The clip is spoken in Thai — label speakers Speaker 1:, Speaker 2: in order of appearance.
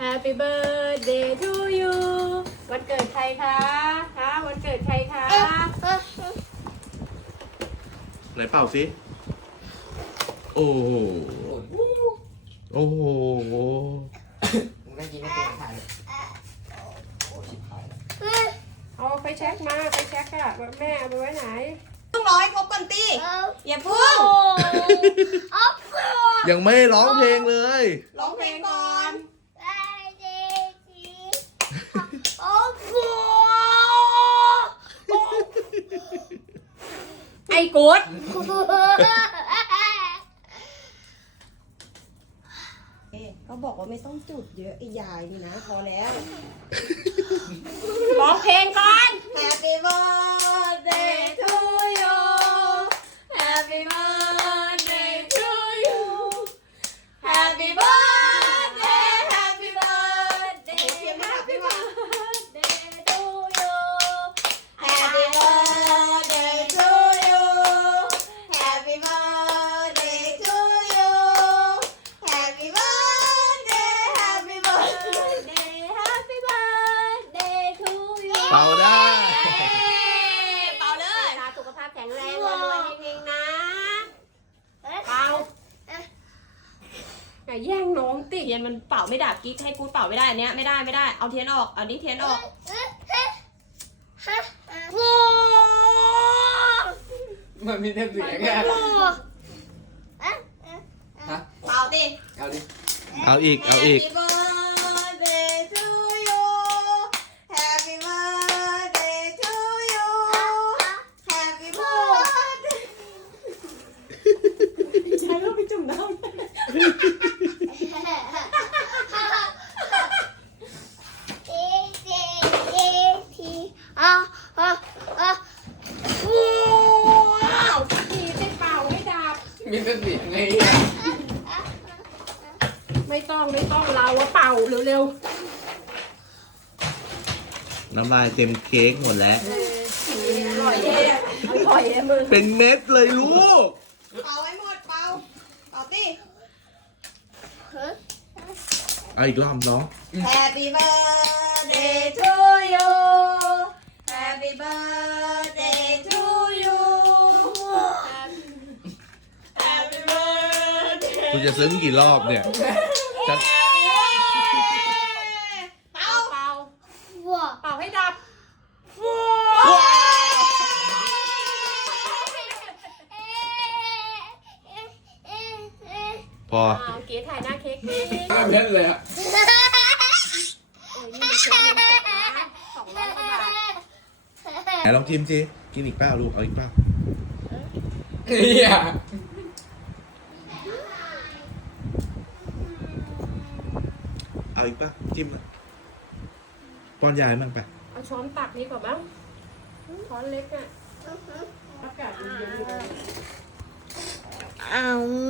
Speaker 1: Happy birthday to you วันเกิดใครคะ คะ วันเกิดใครคะ ไ
Speaker 2: หนเป่าสิโอ้โหโอ้โหโอ้โหได้ยินไม่เปนไรค่เ
Speaker 1: ลยเอาไปแช็คมา ไปแช็คอะแม่เอาไปไว้ไหน
Speaker 3: ต้องร้องให้ครบก่อนตีอย่าพูด
Speaker 2: ยังไม่ร้องเพลงเลย
Speaker 1: ร้องเพลงก่อนไอ้กูดเกาบอกว่าไม่ต้องจุดเยอะไอ้ยายนี่นะพอแล้ว
Speaker 3: ร้องเพลงก่อนแย่งน้องติเทียนมันเป่าไม่ดับกิ๊กให้กูเป่าไม่ได้เนี้ยไม่ได้ไม่ได้เอาเทียนออกเอานี้เทียนออก ฮะ
Speaker 2: มันมีเทียนงแกเป่าดิเอาดิเอาอีก เอาอีกมีสติไง
Speaker 3: ไม่ต้องไม่ต้องเราว่าเป่าเร็ว
Speaker 2: ๆ น้ำลายเต็มเค้กหมดแล้ว เป็นเม็ดเลยลูก
Speaker 3: เอ่าให้หมดเป่าตี
Speaker 2: อีกรอบเนาะ
Speaker 1: Happy birthday to you Happy birthday
Speaker 2: คุณจะซึ้งกี่รอบเนี่ยเป่
Speaker 3: าเป
Speaker 1: ่า
Speaker 3: เป่ให้ดับฟัวพอเก๋ถ่ายหน้าเค้ก
Speaker 2: หน้าเพ้นเลยอะไหนลองชิมสิกินอีกเปล่าลูก เอาอีกเปล่าเนียอาอีกปะจิ้มป้อนใหญ่มั้งไป
Speaker 1: เอาช้อนตักนี้ก่อนบ้างช้อนเล็กอะประกาศเยอ
Speaker 2: ะๆเ